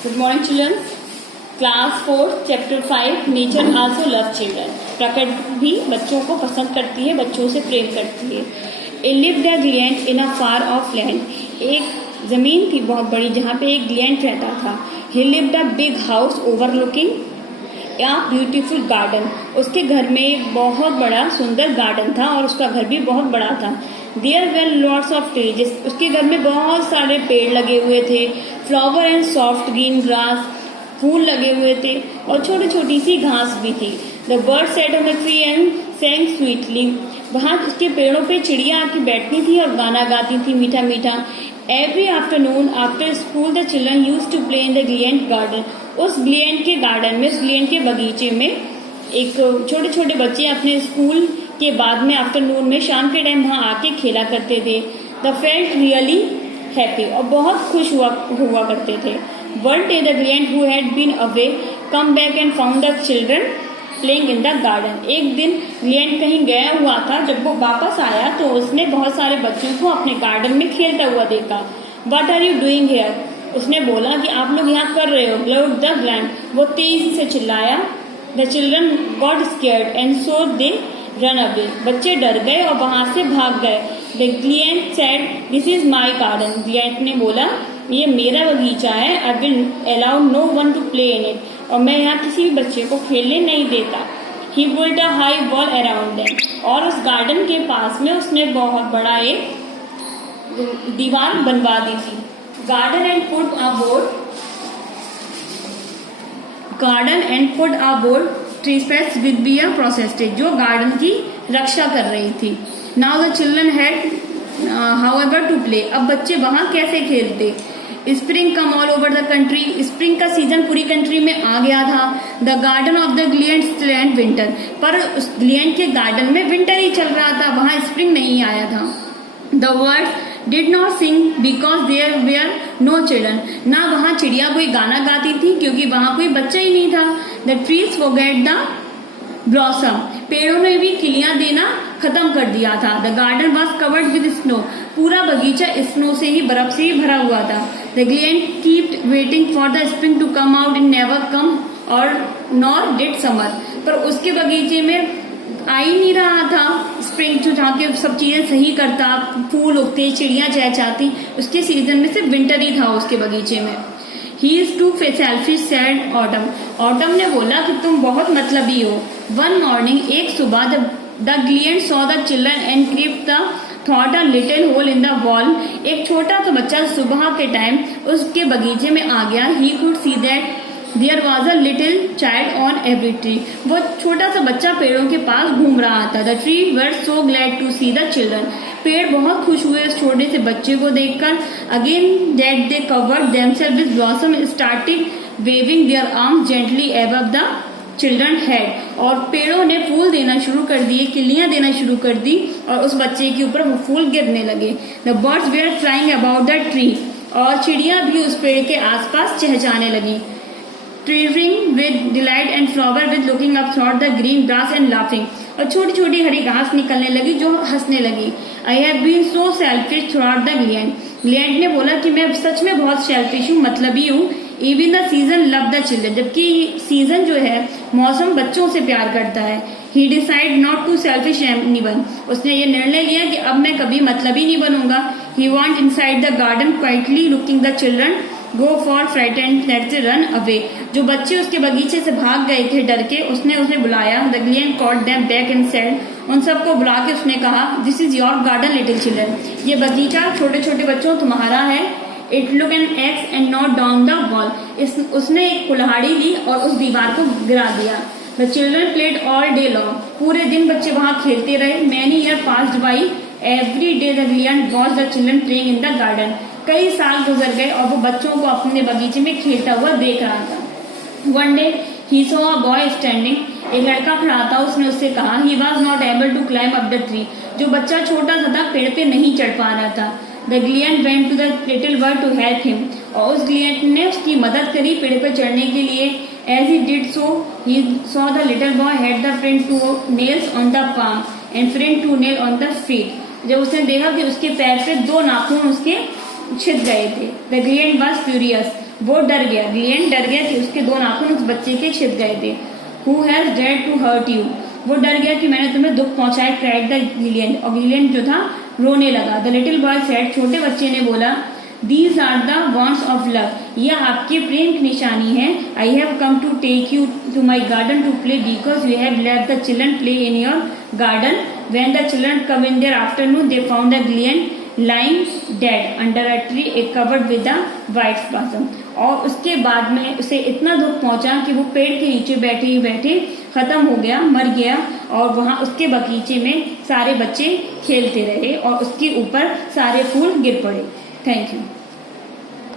Good morning, children. Class 4, Chapter 5, Nature also loves children. प्रकृति भी बच्चों को पसंद करती है, बच्चों से प्रेम करती है. A lived a giant in a far off land. एक जमीन थी बहुत बड़ी जहाँ पे एक giant रहता था. He lived a big house overlooking a beautiful garden. उसके घर में एक बहुत बड़ा सुंदर गार्डन था और उसका घर भी बहुत बड़ा था. There were lots of trees. उसके घर में बहुत सारे पेड़ लगे हुए थे. Flower and soft green grass. फूल लगे हुए थे और छोटी छोटी सी घास भी थी. The birds sat on the tree and sang sweetly. वहाँ उसके पेड़ों पे चिड़िया आके बैठती थी और गाना गाती थी मीठा मीठा. Every afternoon after school the children used to play in the giant garden. उस giant के गार्डन में, उस giant के बगीचे में एक छोटे छोटे बच्चे अपने स्कूल के बाद में आफ्टरनून में शाम के टाइम वहाँ आके खेला करते थे. द फेल्ट रियली हैप्पी और बहुत खुश हुआ करते थे. One day the giant who had been away come back and found the children playing in the garden. एक दिन giant कहीं गया हुआ था. जब वो वापस आया तो उसने बहुत सारे बच्चों को अपने गार्डन में खेलता हुआ देखा. What are you doing here? उसने बोला कि आप लोग यहाँ कर रहे हो. Loud the giant. वो तेजी से चिल्लाया. The children got scared and so they ran away. बच्चे डर गए और वहां से भाग गए. The giant said, "This is my garden." giant ने बोला, ये मेरा बगीचा है. I will allow no one to play in it. और मैं यहाँ किसी भी बच्चे को खेलने नहीं देता. He built a high wall around them. और उस गार्डन के पास में उसने बहुत बड़ा एक दीवार बनवा दी थी. Garden and put a board trespass with be a processed, जो गार्डन की रक्षा कर रही थी. Now the children had however to play. अब बच्चे वहाँ कैसे खेलते. Spring come all over the country. Spring का सीजन पूरी कंट्री में आ गया था. The garden of the giant still and winter. पर उस giant के गार्डन में विंटर ही चल रहा था, वहाँ स्प्रिंग नहीं आया था. The birds did not sing because there were no children. ना वहाँ चिड़िया कोई गाना गाती थी क्योंकि वहाँ कोई बच्चा ही नहीं था. The trees forget the blossom. पेड़ों ने भी खिलियां देना खत्म कर दिया था. The garden was covered with snow. पूरा बगीचा स्नो से ही, बर्फ से ही भरा हुआ था. The giant kept waiting for the spring to come out and never come or nor did summer. पर उसके बगीचे में आ ही नहीं रहा था स्प्रिंग, जो जहाँ के सब चीजें सही करता, फूल उगते, चिड़िया चहचहाती. उसके सीजन में सिर्फ विंटर ही था उसके बगीचे में. He is too selfish, said Autumn. Autumn ने बोला कि तुम बहुत मतलबी हो. One morning, एक सुबह, the giant saw the children and crept thought a little hole in the wall. एक छोटा सा बच्चा सुबह के टाइम उसके बगीचे में आ गया. He could see that there was a little child on every tree. वो छोटा सा बच्चा पेड़ों के पास घूम रहा था. The trees were so glad to see the children. पेड़ बहुत खुश हुए उस छोटे से बच्चे को देखकर. Again that they covered themselves with blossom started waving their arms gently above the children head. और पेड़ों ने फूल देना शुरू कर दिए, किलियां देना शुरू कर दी और उस बच्चे के ऊपर वो फूल गिरने लगे. The birds were flying about the tree. और चिड़िया भी उस पेड़ के आसपास चहचहाने लगी. Twittering with delight and flower with looking up through the green grass and laughing. और छोटी छोटी हरी घास निकलने लगी जो हंसने लगी. I have been so selfish throughout the giant. giant ने बोला कि मैं सच में बहुत सेल्फिश हूँ, मतलबी हूँ. Even the season love the children. जबकि सीजन जो है, मौसम बच्चों से प्यार करता है. He decided not to selfish anyone. उसने ये निर्णय लिया कि अब मैं कभी मतलबी नहीं बनूंगा. He went inside the garden quietly looking the children go for frightened let they run away. जो बच्चे उसके बगीचे से भाग गए थे डर के, उसने उन्हें बुलाया. The giant called them back and said, उन सबको बुला के उसने कहा, This is your garden little children. ये बगीचा छोटे छोटे बच्चों तुम्हारा है. It look an axe and knocked down the wall. उसने एक कुल्हाड़ी ली और उस दीवार को गिरा दिया. The children played all day long. पूरे दिन बच्चे वहाँ खेलते रहे. Many years passed by. Every day the giant watched the children playing in the garden. कई साल गुजर गए और वो बच्चों को अपने बगीचे में खेलता हुआ देख रहा था. One day he saw a boy standing. एक लड़का खड़ा था. उसने उससे कहा, He was not able to climb up the tree. जो बच्चा छोटा सा था, पेड़ पे नहीं चढ़ पा रहा था. The giant went to the little boy to help him. और उस giant ने उसकी मदद करी पेड़ पे चढ़ने के लिए. As he did so, he saw the little boy had the front two nails on the palm and front two nail on the feet. जब उसने देखा कि उसके पैर पे 2 नाखून उसके छिद गए थे. The giant was furious. वो डर गया, ग्लियन डर गया कि उसके 2 नाखून उस बच्चे के छिप गए थे। Who has dared to hurt you? वो डर गया कि मैंने तुम्हें दुख पहुंचाया, cried the Gillian, और गिलियन जो था रोने लगा। The little boy said, छोटे बच्चे ने बोला, These are the wands of love. यह आपके प्रेम की निशानी है। I have come to take you to my garden to play because you have let the children play in your garden. When the children come in their afternoon, they found the Gillian lying dead under a tree covered with a white blossom. और उसके बाद में उसे इतना दुख पहुंचा कि वो पेड़ के नीचे बैठे ही बैठे खत्म हो गया, मर गया। और वहां उसके बगीचे में सारे बच्चे खेलते रहे और उसके ऊपर सारे फूल गिर पड़े। Thank you.